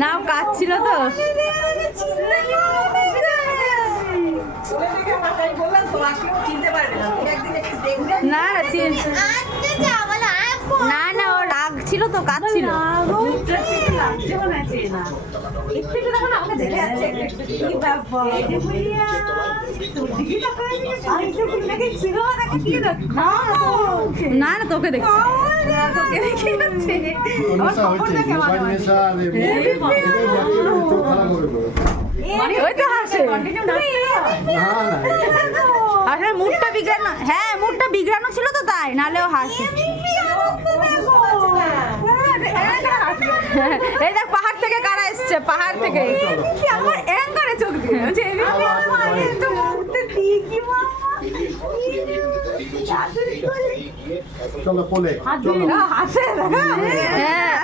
না ও কাঁদছিল তো। না না না ও রাগ ছিল তো, কাঁদছিল। না না তোকে দেখছি। ওই তো হাসে। আসলে মুডটা বিগড়ানো, হ্যাঁ মুডটা বিগড়ানো ছিল তো তাই, নাহলেও হাসে। এই দেখ পাহাড় থেকে কারা এসছে, পাহাড় থেকে। আমার অ্যাঙ্গারে চোখ দিয়ে চলো কোলে, চলো। হাসে। হ্যাঁ